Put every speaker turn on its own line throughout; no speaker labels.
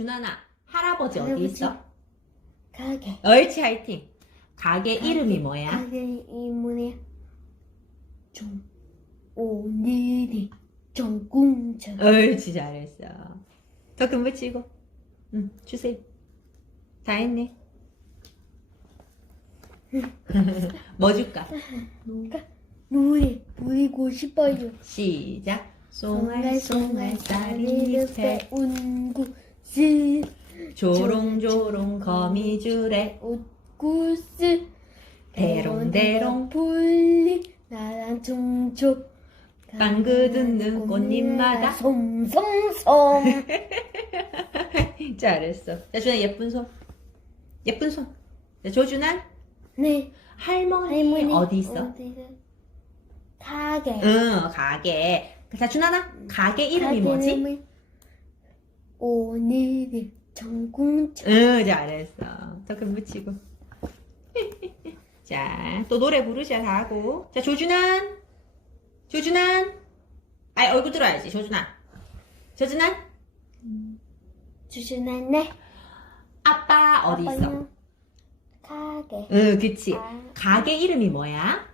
준하나, 할아버지 어디
할아버지.
있어?
가게.
옳지, 화이팅. 가게 이름이 뭐야?
가게 이름이 좀 오늘이 정궁전.
옳지, 잘했어. 더 금 붙이고. 응, 주세요. 다 했네. 뭐 줄까?
누가 노래 부리고 싶어요.
시작.
송알 송알 쌀이
쌀이
잎에 운구 스
조롱조롱 거미줄에
옷구스
대롱대롱
풀리 나랑 춤춰
방긋 웃는 꽃잎마다
솜솜솜
잘했어. 자, 준아 예쁜 손. 예쁜 손. 자, 조준아
네
할머니,
할머니
어디 있어?
어디가? 가게
응, 가게. 자, 준아나 가게 이름이 뭐지?
오늘이 정궁전
응, 잘했어. 더금 붙이고. 자, 또 노래 부르자 다 하고. 자, 조준한. 조준한. 아이, 얼굴 들어야지, 조준한. 조준한.
주주나네
아빠 어디 있어?
가게
응, 그치.
아,
가게 이름이 뭐야?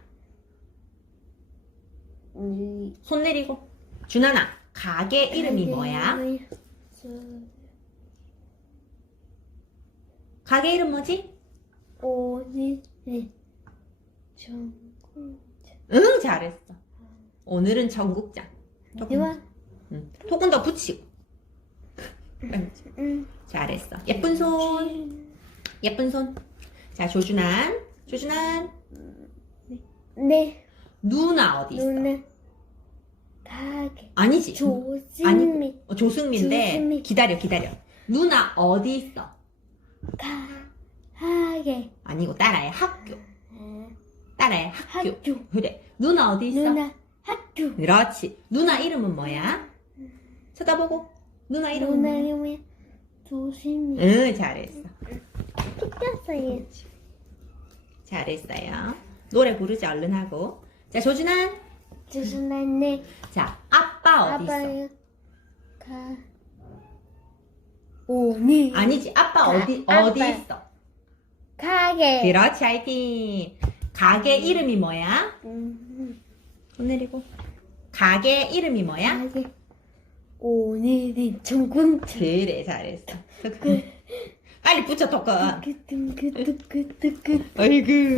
이-
손 내리고. 준하나, 가게 이름이 뭐야? 가게 이름 뭐지?
오늘이 정궁전
응, 잘했어. 오늘은 전국장.
이와
응. 조금 더 붙이고.
응
잘했어. 예쁜 손. 예쁜 손. 자, 조준한. 조준한.
네
누나 어디 있어?
누나 가게
아니지.
조승미
어, 조승민인데
조승민.
기다려 기다려. 누나 어디 있어?
가게
아니고 따라해. 학교. 따라해. 학교.
학교
그래. 누나 어디 있어?
누나 학교
그렇지. 누나 이름은 뭐야? 쳐다보고. 누나 이름은
누나
뭐야?
이름이 조승미
응, 잘했어.
똑같아요
잘했어요. 노래 부르자 얼른 하고. 자, 조준한.
조승나네
자, 아빠 어디 있어?
아빠요 가 오늘
아니지 아빠 어디
아빠.
어디 있어?
가게.
그렇지 아이팅 가게 음. 이름이 뭐야?
음,
손 내리고. 가게 이름이 뭐야?
가게. 오늘은 전공차.
네 그래 잘했어. 그 빨리 붙여 토건
끄뚱끄뚱끄뚱끄
어이구